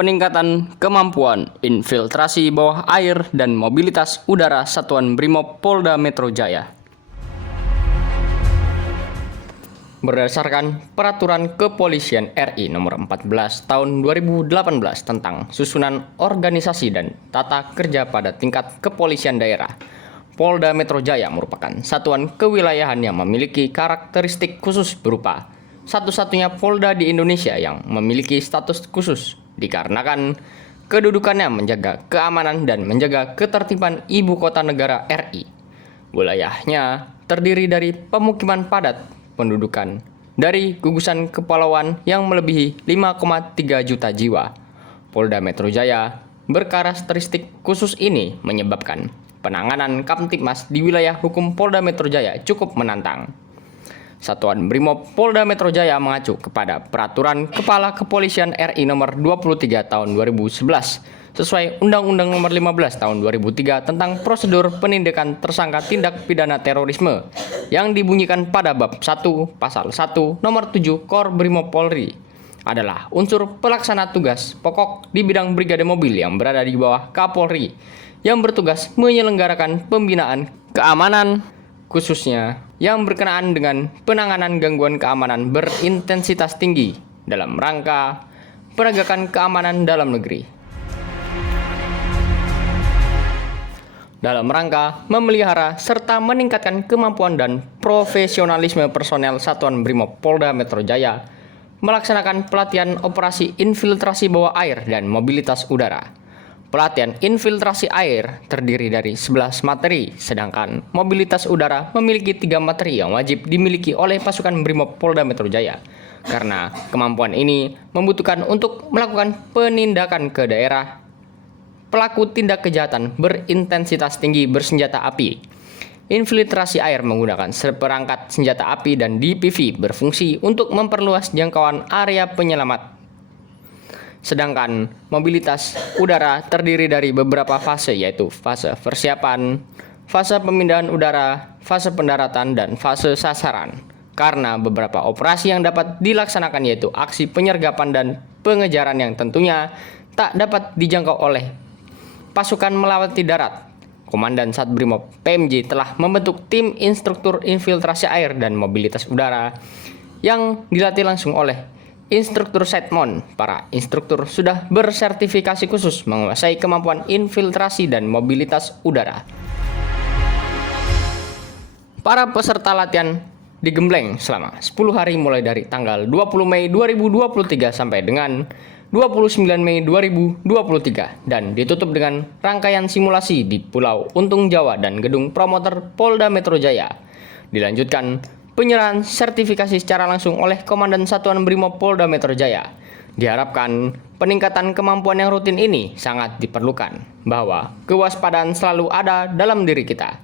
peningkatan kemampuan infiltrasi bawah air dan mobilitas udara Satuan Brimob Polda Metro Jaya. Berdasarkan Peraturan Kepolisian RI Nomor 14 Tahun 2018 tentang susunan organisasi dan tata kerja pada tingkat kepolisian daerah, Polda Metro Jaya merupakan satuan kewilayahan yang memiliki karakteristik khusus berupa satu-satunya Polda di Indonesia yang memiliki status khusus dikarenakan kedudukannya menjaga keamanan dan menjaga ketertiban ibu kota negara RI. Wilayahnya terdiri dari pemukiman padat pendudukan dari gugusan kepulauan yang melebihi 5,3 juta jiwa. Polda Metro Jaya berkarakteristik khusus ini menyebabkan penanganan Kamtibmas di wilayah hukum Polda Metro Jaya cukup menantang. Satuan Brimob Polda Metro Jaya mengacu kepada Peraturan Kepala Kepolisian RI Nomor 23 Tahun 2011 sesuai Undang-Undang Nomor 15 Tahun 2003 tentang prosedur penindakan tersangka tindak pidana terorisme yang dibunyikan pada Bab 1 Pasal 1 Nomor 7 Kor Brimob Polri adalah unsur pelaksana tugas pokok di bidang brigade mobil yang berada di bawah Kapolri yang bertugas menyelenggarakan pembinaan keamanan khususnya yang berkenaan dengan penanganan gangguan keamanan berintensitas tinggi dalam rangka penegakan keamanan dalam negeri. Dalam rangka memelihara serta meningkatkan kemampuan dan profesionalisme personel Satuan Brimob Polda Metro Jaya melaksanakan pelatihan operasi infiltrasi bawah air dan mobilitas udara. Pelatihan infiltrasi air terdiri dari 11 materi, sedangkan mobilitas udara memiliki 3 materi yang wajib dimiliki oleh pasukan Brimob Polda Metro Jaya. Karena kemampuan ini membutuhkan untuk melakukan penindakan ke daerah pelaku tindak kejahatan berintensitas tinggi bersenjata api. Infiltrasi air menggunakan seperangkat senjata api dan DPV berfungsi untuk memperluas jangkauan area penyelamat. Sedangkan mobilitas udara terdiri dari beberapa fase, yaitu fase persiapan, fase pemindahan udara, fase pendaratan, dan fase sasaran. Karena beberapa operasi yang dapat dilaksanakan yaitu aksi penyergapan dan pengejaran yang tentunya tak dapat dijangkau oleh pasukan melewati darat. Komandan Satbrimob PMJ telah membentuk tim instruktur infiltrasi air dan mobilitas udara yang dilatih langsung oleh instruktur Setmon. Para instruktur sudah bersertifikasi khusus menguasai kemampuan infiltrasi dan mobilitas udara. Para peserta latihan digembleng selama 10 hari mulai dari tanggal 20 Mei 2023 sampai dengan 29 Mei 2023 dan ditutup dengan rangkaian simulasi di Pulau Untung Jawa dan Gedung Promoter Polda Metro Jaya. Dilanjutkan penyerahan sertifikasi secara langsung oleh Komandan Satuan Brimob Polda Metro Jaya. Diharapkan peningkatan kemampuan yang rutin ini sangat diperlukan, bahwa kewaspadaan selalu ada dalam diri kita,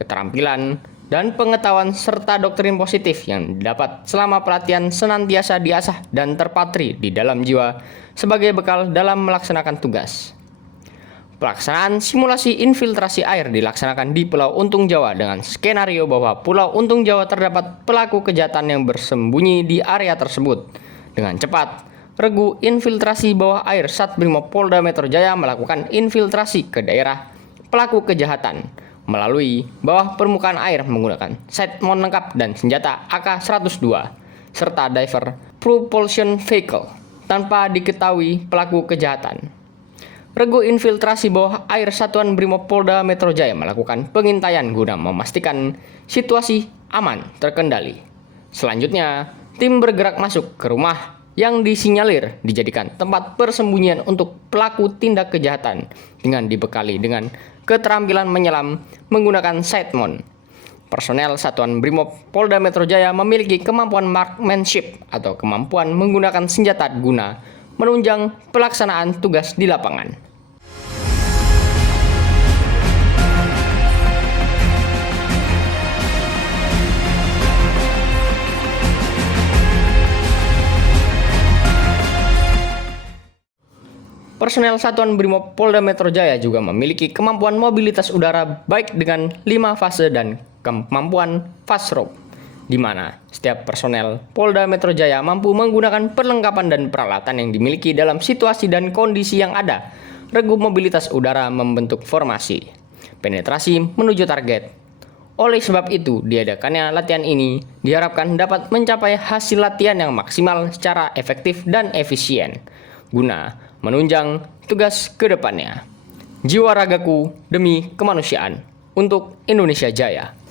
keterampilan dan pengetahuan serta doktrin positif yang didapat selama pelatihan senantiasa diasah dan terpatri di dalam jiwa sebagai bekal dalam melaksanakan tugas. Pelaksanaan simulasi infiltrasi air dilaksanakan di Pulau Untung Jawa dengan skenario bahwa Pulau Untung Jawa terdapat pelaku kejahatan yang bersembunyi di area tersebut. Dengan cepat, regu infiltrasi bawah air Satbrimob Polda Metro Jaya melakukan infiltrasi ke daerah pelaku kejahatan melalui bawah permukaan air menggunakan Setmon lengkap dan senjata AK-102 serta diver propulsion vehicle tanpa diketahui pelaku kejahatan. Regu infiltrasi bawah air Satuan Brimob Polda Metro Jaya melakukan pengintaian guna memastikan situasi aman terkendali. Selanjutnya, tim bergerak masuk ke rumah yang disinyalir dijadikan tempat persembunyian untuk pelaku tindak kejahatan dengan dibekali dengan keterampilan menyelam menggunakan Setmon. Personel Satuan Brimob Polda Metro Jaya memiliki kemampuan marksmanship atau kemampuan menggunakan senjata guna menunjang pelaksanaan tugas di lapangan. Personel Satuan Brimob Polda Metro Jaya juga memiliki kemampuan mobilitas udara baik dengan 5 fase dan kemampuan fast rope. di mana setiap personel Polda Metro Jaya mampu menggunakan perlengkapan dan peralatan yang dimiliki dalam situasi dan kondisi yang ada. Regu mobilitas udara membentuk formasi penetrasi menuju target. Oleh sebab itu, diadakannya latihan ini diharapkan dapat mencapai hasil latihan yang maksimal secara efektif dan efisien, guna menunjang tugas ke depannya. Jiwa ragaku demi kemanusiaan untuk Indonesia Jaya.